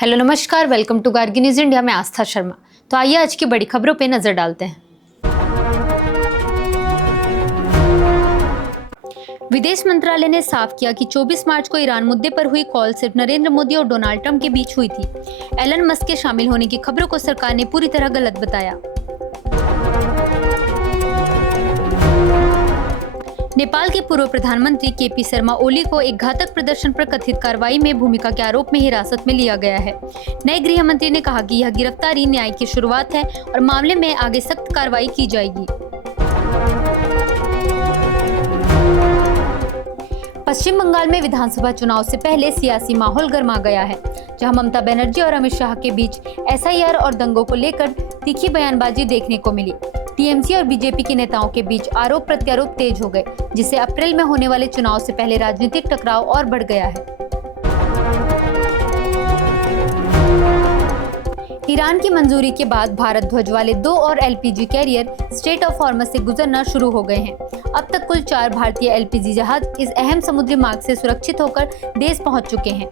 Hello नमस्कार, welcome to Gargi news India में आस्था शर्मा। तो आइए आज की बड़ी खबरों पे नजर डालते हैं। विदेश मंत्रालय ने साफ किया कि 24 मार्च को ईरान मुद्दे पर हुई कॉल सिर्फ नरेंद्र मोदी और डोनाल्ड ट्रंप के बीच हुई थी। एलन मस्क के शामिल होने की खबरों को सरकार ने पूरी तरह गलत बताया। नेपाल के पूर्व प्रधानमंत्री केपी शर्मा ओली को एक घातक प्रदर्शन पर कथित कार्रवाई में भूमिका के आरोप में हिरासत में लिया गया है। नए गृह मंत्री ने कहा कि यह गिरफ्तारी न्याय की शुरुआत है और मामले में आगे सख्त कार्रवाई की जाएगी। पश्चिम बंगाल में विधानसभा चुनाव से पहले सियासी माहौल गर्मा गया है, जहां ममता बनर्जी और अमित शाह के बीच एसआईआर और दंगों को लेकर तीखी बयानबाजी देखने को मिली। टीएमसी और बीजेपी के नेताओं के बीच आरोप प्रत्यारोप तेज हो गए, जिससे अप्रैल में होने वाले चुनाव से पहले राजनीतिक टकराव और बढ़ गया है। ईरान की मंजूरी के बाद भारत ध्वज वाले 2 और एलपीजी कैरियर स्ट्रेट ऑफ हॉर्मज से गुजरना शुरू हो गए हैं। अब तक कुल 4 भारतीय एलपीजी जहाज इस अहम समुद्री मार्ग से सुरक्षित होकर देश पहुंच चुके हैं।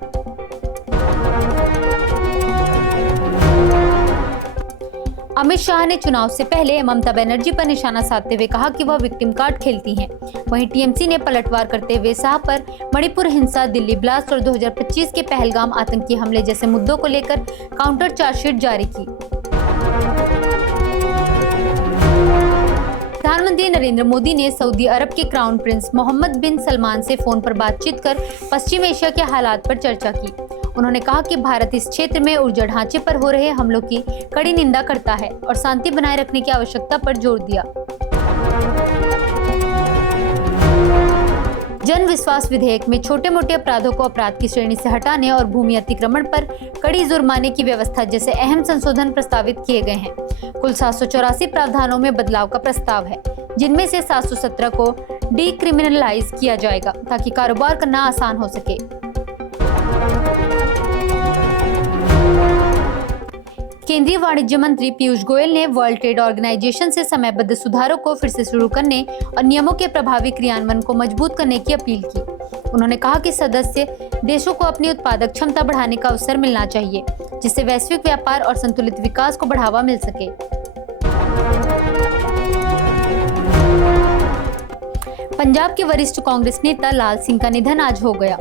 अमित शाह ने चुनाव से पहले ममता बनर्जी पर निशाना साधते हुए कहा कि वह विक्टिम कार्ड खेलती हैं। वहीं टीएमसी ने पलटवार करते हुए शाह पर मणिपुर हिंसा, दिल्ली ब्लास्ट और 2025 के पहलगाम आतंकी हमले जैसे मुद्दों को लेकर काउंटर चार्जशीट जारी की। प्रधानमंत्री नरेंद्र मोदी ने सऊदी अरब के क्राउन प्रिंस मोहम्मद बिन सलमान से फोन पर बातचीत कर पश्चिम एशिया के हालात पर चर्चा की। उन्होंने कहा कि भारत इस क्षेत्र में ऊर्जा ढांचे पर हो रहे हमलों की कड़ी निंदा करता है और शांति बनाए रखने की आवश्यकता पर जोर दिया। जन विश्वास विधेयक में छोटे मोटे अपराधों को अपराध की श्रेणी से हटाने और भूमि अतिक्रमण पर कड़ी जुर्माने की व्यवस्था जैसे अहम संशोधन प्रस्तावित किए गए हैं। कुल 784 प्रावधानों में बदलाव का प्रस्ताव है, जिनमें से 717 को डीक्रिमिनलाइज किया जाएगा ताकि कारोबार करना आसान हो सके। केंद्रीय वाणिज्य मंत्री पीयूष गोयल ने वर्ल्ड ट्रेड ऑर्गेनाइजेशन से समयबद्ध सुधारों को फिर से शुरू करने और नियमों के प्रभावी क्रियान्वयन को मजबूत करने की अपील की। उन्होंने कहा कि सदस्य देशों को अपनी उत्पादक क्षमता बढ़ाने का अवसर मिलना चाहिए, जिससे वैश्विक व्यापार और संतुलित विकास को बढ़ावा मिल सके। पंजाब के वरिष्ठ कांग्रेस नेता लाल सिंह का निधन आज हो गया।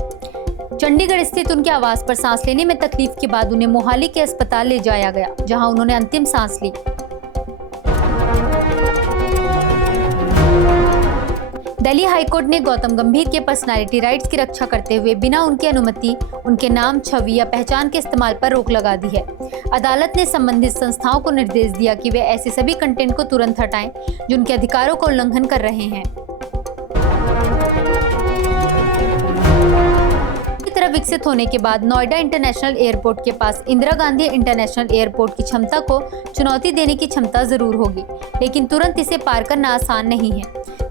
चंडीगढ़ स्थित उनके आवास पर सांस लेने में तकलीफ के बाद उन्हें मोहाली के अस्पताल ले जाया गया, जहां उन्होंने अंतिम सांस ली। दिल्ली हाईकोर्ट ने गौतम गंभीर के पर्सनैलिटी राइट्स की रक्षा करते हुए बिना उनकी अनुमति उनके नाम, छवि या पहचान के इस्तेमाल पर रोक लगा दी है। अदालत ने संबंधित संस्थाओं को निर्देश दिया कि वे ऐसे सभी कंटेंट को तुरंत हटाएं जो उनके अधिकारों का उल्लंघन कर रहे हैं। विकसित होने के बाद नोएडा इंटरनेशनल एयरपोर्ट के पास इंदिरा गांधी इंटरनेशनल एयरपोर्ट की क्षमता को चुनौती देने की क्षमता जरूर होगी, लेकिन तुरंत इसे पार करना आसान नहीं है।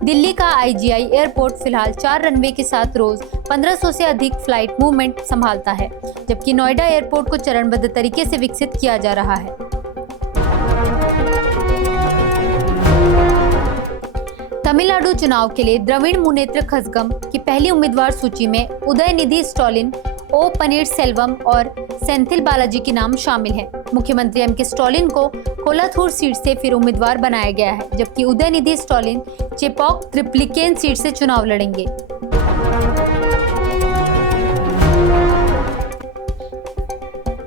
दिल्ली का आईजीआई एयरपोर्ट फिलहाल 4 रनवे के साथ रोज 1500 से अधिक फ्लाइट मूवमेंट संभालता है, जबकि नोएडा एयरपोर्ट को चरणबद्ध तरीके से विकसित किया जा रहा है। तमिलनाडु चुनाव के लिए द्रविड़ मुनेत्र कझगम की पहली उम्मीदवार सूची में उदयनिधि स्टालिन, ओ पनीरसेल्वम और सेंथिल बालाजी के नाम शामिल हैं। मुख्यमंत्री एम के स्टालिन को कोलाथूर सीट से फिर उम्मीदवार बनाया गया है, जबकि उदयनिधि स्टालिन चेपॉक ट्रिप्लिकेन सीट से चुनाव लड़ेंगे।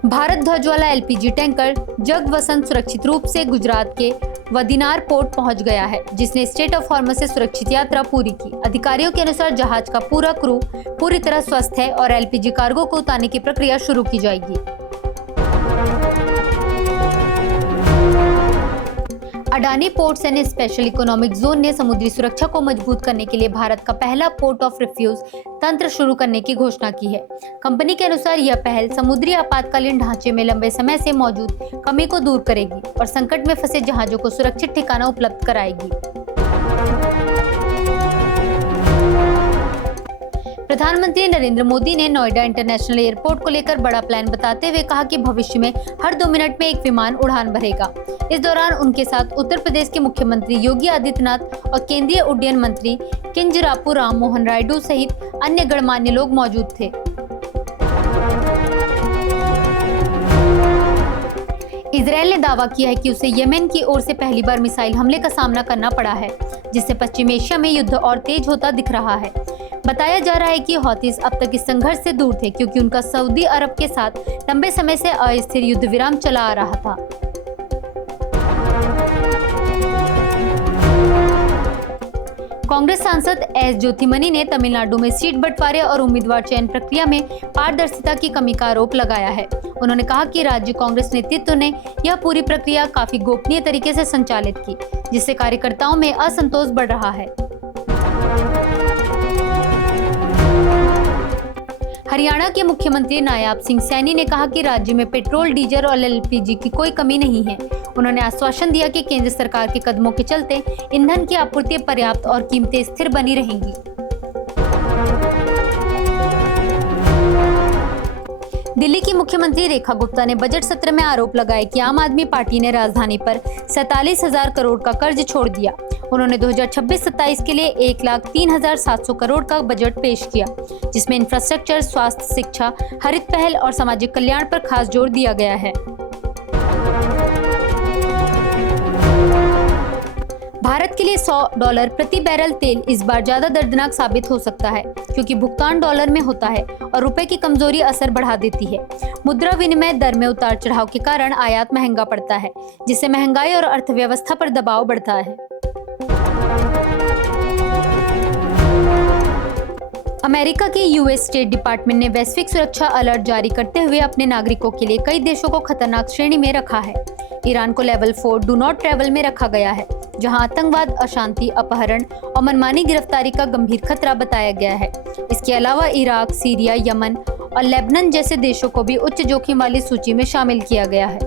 भारत ध्वज वाला एलपीजी टैंकर जगवसंत सुरक्षित रूप से गुजरात के वदिनार पोर्ट पहुंच गया है, जिसने स्ट्रेट ऑफ हॉर्मज से सुरक्षित यात्रा पूरी की। अधिकारियों के अनुसार जहाज का पूरा क्रू पूरी तरह स्वस्थ है और एलपीजी कार्गो को उतारने की प्रक्रिया शुरू की जाएगी। Adani ports and special economic zone ने समुद्री सुरक्षा को मजबूत करने के लिए भारत का पहला पोर्ट ऑफ रिफ्यूज तंत्र शुरू करने की घोषणा की है। कंपनी के अनुसार यह पहल समुद्री आपातकालीन ढांचे में लंबे समय से मौजूद कमी को दूर करेगी और संकट में फंसे जहाजों को सुरक्षित ठिकाना उपलब्ध कराएगी। प्रधानमंत्री नरेंद्र मोदी ने नोएडा इंटरनेशनल एयरपोर्ट को लेकर बड़ा प्लान बताते हुए कहा कि भविष्य में हर 2 मिनट में एक विमान उड़ान भरेगा। इस दौरान उनके साथ उत्तर प्रदेश के मुख्यमंत्री योगी आदित्यनाथ और केंद्रीय उड्डयन मंत्री किंजरापू राम मोहन नायडू सहित अन्य गणमान्य लोग मौजूद थे। इजरायल ने दावा किया है कि उसे येमेन की ओर से पहली बार मिसाइल हमले का सामना करना पड़ा है, जिससे पश्चिम एशिया में युद्ध और तेज होता दिख रहा है। बताया जा रहा है कि हौतीस अब तक इस संघर्ष से दूर थे, क्योंकि उनका सऊदी अरब के साथ लंबे समय से अस्थिर युद्ध विराम चला आ रहा था। कांग्रेस सांसद एस ज्योतिमणि ने तमिलनाडु में सीट बंटवारे और उम्मीदवार चयन प्रक्रिया में पारदर्शिता की कमी का आरोप लगाया है। उन्होंने कहा कि राज्य कांग्रेस नेतृत्व ने यह पूरी प्रक्रिया काफी गोपनीय तरीके से संचालित की, जिससे कार्यकर्ताओं में असंतोष बढ़ रहा है। हरियाणा के मुख्यमंत्री नायाब सिंह सैनी ने कहा कि राज्य में पेट्रोल, डीजल और एलपीजी की कोई कमी नहीं है। उन्होंने आश्वासन दिया कि केंद्र सरकार के कदमों के चलते ईंधन की आपूर्ति पर्याप्त और कीमतें स्थिर बनी रहेंगी। दिल्ली की मुख्यमंत्री रेखा गुप्ता ने बजट सत्र में आरोप लगाया कि आम आदमी पार्टी ने राजधानी पर 47,000 करोड़ का कर्ज छोड़ दिया। उन्होंने 2026-27 के लिए 1,03,700 करोड़ का बजट पेश किया, जिसमें इंफ्रास्ट्रक्चर, स्वास्थ्य, शिक्षा, हरित पहल और सामाजिक कल्याण पर खास जोर दिया गया है। भारत के लिए $100 प्रति बैरल तेल इस बार ज्यादा दर्दनाक साबित हो सकता है, क्योंकि भुगतान डॉलर में होता है और रुपए की कमजोरी असर बढ़ा देती है। मुद्रा विनिमय दर में उतार चढ़ाव के कारण आयात महंगा पड़ता है, जिससे महंगाई और अर्थव्यवस्था पर दबाव बढ़ता है। अमेरिका के यूएस स्टेट डिपार्टमेंट ने वैश्विक सुरक्षा अलर्ट जारी करते हुए अपने नागरिकों के लिए कई देशों को खतरनाक श्रेणी में रखा है। ईरान को लेवल 4 डू नॉट ट्रैवल में रखा गया है, जहां आतंकवाद, अशांति, अपहरण और मनमानी गिरफ्तारी का गंभीर खतरा बताया गया है। इसके अलावा इराक, सीरिया, यमन और लेबनान जैसे देशों को भी उच्च जोखिम वाली सूची में शामिल किया गया है।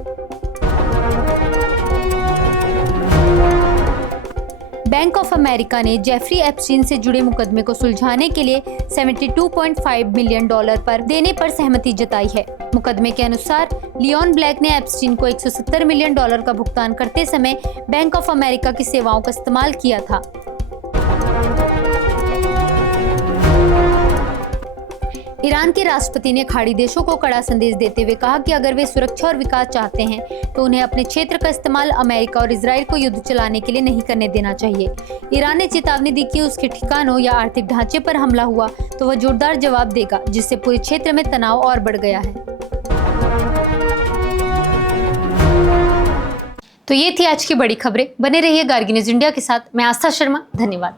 बैंक ऑफ अमेरिका ने जेफरी एप्स्टीन से जुड़े मुकदमे को सुलझाने के लिए $72.5 मिलियन पर देने पर सहमति जताई है। मुकदमे के अनुसार लियोन ब्लैक ने एप्स्टीन को $170 मिलियन का भुगतान करते समय बैंक ऑफ अमेरिका की सेवाओं का इस्तेमाल किया था। ईरान के राष्ट्रपति ने खाड़ी देशों को कड़ा संदेश देते हुए कहा कि अगर वे सुरक्षा और विकास चाहते हैं तो उन्हें अपने क्षेत्र का इस्तेमाल अमेरिका और इजराइल को युद्ध चलाने के लिए नहीं करने देना चाहिए। ईरान ने चेतावनी दी कि उसके ठिकानों या आर्थिक ढांचे पर हमला हुआ तो वह जोरदार जवाब देगा, जिससे पूरे क्षेत्र में तनाव और बढ़ गया है। तो ये थी आज की बड़ी खबरें। बने रहिए गार्गी न्यूज इंडिया के साथ। मैं आस्था शर्मा, धन्यवाद।